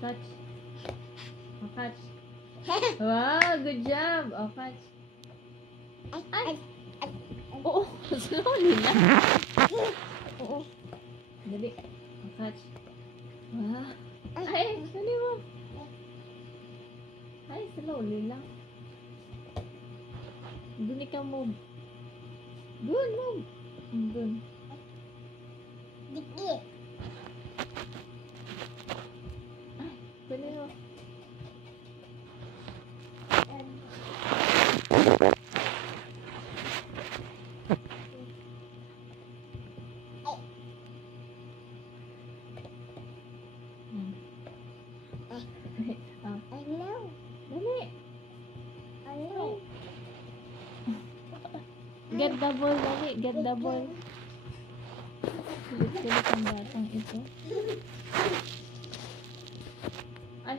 Catch. Oh, catch. Wow, good job. Oh, catch. Ay! Oo, slowly lang. Oo. Dali. Oh, catch. Wow. Ay, dali mo. Ay, slowly lang. Dun ka move. Dun, move. Dun. Dikit. Ay, dali mo. Hmm. Ah, Ano? dali. Ano? Get the ball, dali. Get the ball. Kulit-kulit ang batang ito. Ay.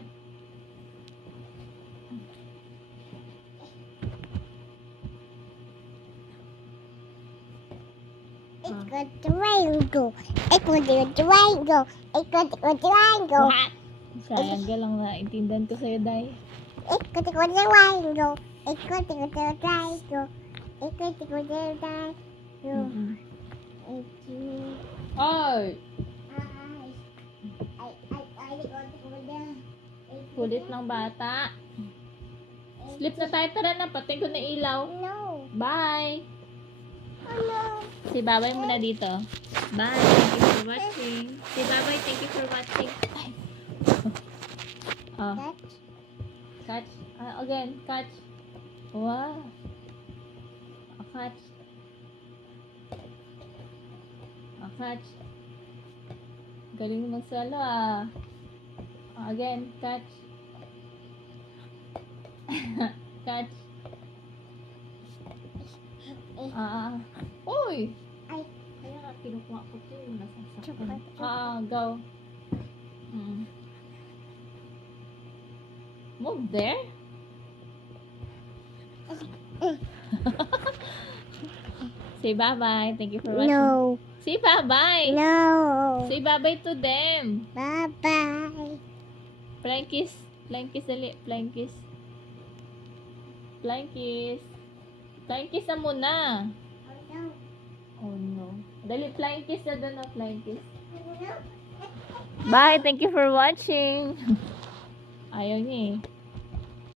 Ikot triangle. Ikot triangle. Ikot triangle. What? Triangle lang naintindihan ko sa'yo, Day. Ikot triangle. Ikot triangle. Ikot triangle. Mm-mm. Ikot. Ay! Ay, Kulit ng bata. Sleep na tayo. Tara na. Pating ko na ilaw. No. Bye! Ano? Si Babay muna dito. Bye! Thank you for watching. Si Babay, thank you for watching. Ay. Oh, Catch. catch. Again, catch. Wow. Catch. Catch. Galing magsalo Again, catch. Catch. Uy! Ay. Kaya nga kinukuha ko ito yung nasasaktan. Chupa. Go. Move there? Say bye-bye. Thank you for watching. No. Say bye-bye. No. Say bye-bye to them. Bye-bye. Flying kiss. Flying kiss dali. Flying kiss. Flying kiss. Flying kiss na muna. Oh no. Dali, flying kiss na doon na. Flying kiss. Bye. Thank you for watching. Ayaw niya eh.